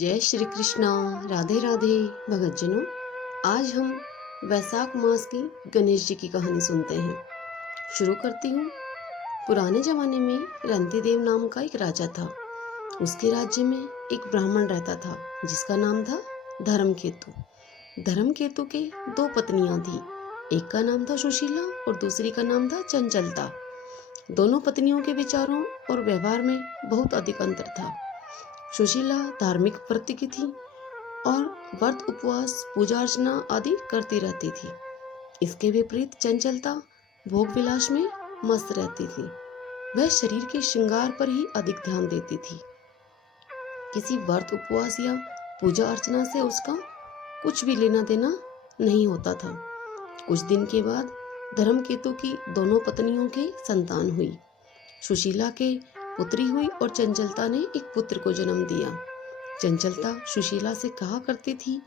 जय श्री कृष्णा। राधे राधे भगतजनों, आज हम वैशाख मास की गणेश जी की कहानी सुनते हैं। शुरू करती हूँ। पुराने जमाने में रंतिदेव नाम का एक राजा था। उसके राज्य में एक ब्राह्मण रहता था जिसका नाम था धर्मकेतु। धर्मकेतु के दो पत्नियां थी। एक का नाम था सुशीला और दूसरी का नाम था चंचलता। दोनों पत्नियों के विचारों और व्यवहार में बहुत अधिक अंतर था। सुशीला धार्मिक व्रत की थी और व्रत उपवास पूजा अर्चना आदि करती रहती थी। इसके विपरीत चंचलता भोग विलास में मस्त रहती थी। वह शरीर के श्रृंगार पर ही अधिक ध्यान देती थी। किसी व्रत उपवास या पूजा अर्चना से उसका कुछ भी लेना देना नहीं होता था। कुछ दिन के बाद धर्मकेतु की दोनों पत्नियों के संतान हुई। सुशीला के पुत्री हुई और चंचलता ने एक पुत्र को जन्म दिया। चंचलता सुशीला से कहा करती थी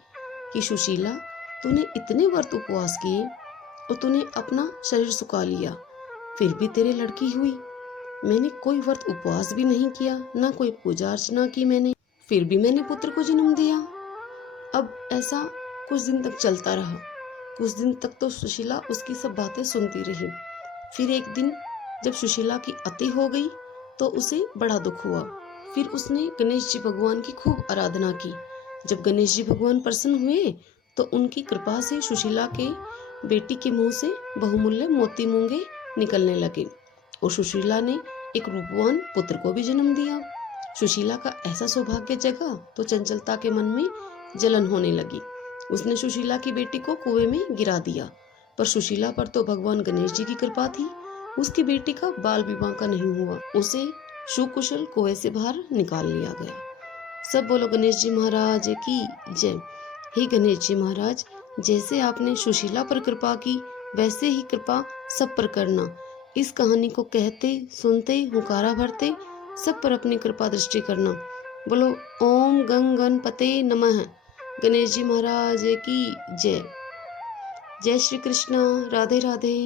कि सुशीला, तूने इतने व्रत उपवास किए और तूने अपना शरीर सुखा लिया, फिर भी तेरे लड़की हुई। मैंने कोई व्रत उपवास भी नहीं किया, ना कोई पूजा अर्चना की मैंने, फिर भी मैंने पुत्र को जन्म दिया। अब ऐसा कुछ दिन तक चलता रहा। कुछ दिन तक तो सुशीला उसकी सब बातें सुनती रही। फिर एक दिन जब सुशीला की अति हो गई तो उसे बड़ा दुख हुआ। फिर उसने गणेश जी भगवान की खूब आराधना की। जब गणेश जी भगवान प्रसन्न हुए तो उनकी कृपा से सुशीला के बेटी के मुंह से बहुमूल्य मोती मूंगे निकलने लगे और सुशीला ने एक रूपवान पुत्र को भी जन्म दिया। सुशीला का ऐसा सौभाग्य जगा तो चंचलता के मन में जलन होने लगी। उसने सुशीला की बेटी को कुएं में गिरा दिया, पर सुशीला पर तो भगवान गणेश जी की कृपा थी। उसकी बेटी का बाल विवाह का नहीं हुआ। उसे सुकुशल कुएं से बाहर निकाल लिया गया। सब बोलो गणेश जी महाराज की जय। हे गणेश जी महाराज, जैसे आपने सुशीला पर कृपा की वैसे ही कृपा सब पर करना। इस कहानी को कहते सुनते हुंकारा भरते सब पर अपनी कृपा दृष्टि करना। बोलो ओम गंग गणपते नमः। गणेश जी महाराज की जय। जय श्री कृष्ण। राधे राधे।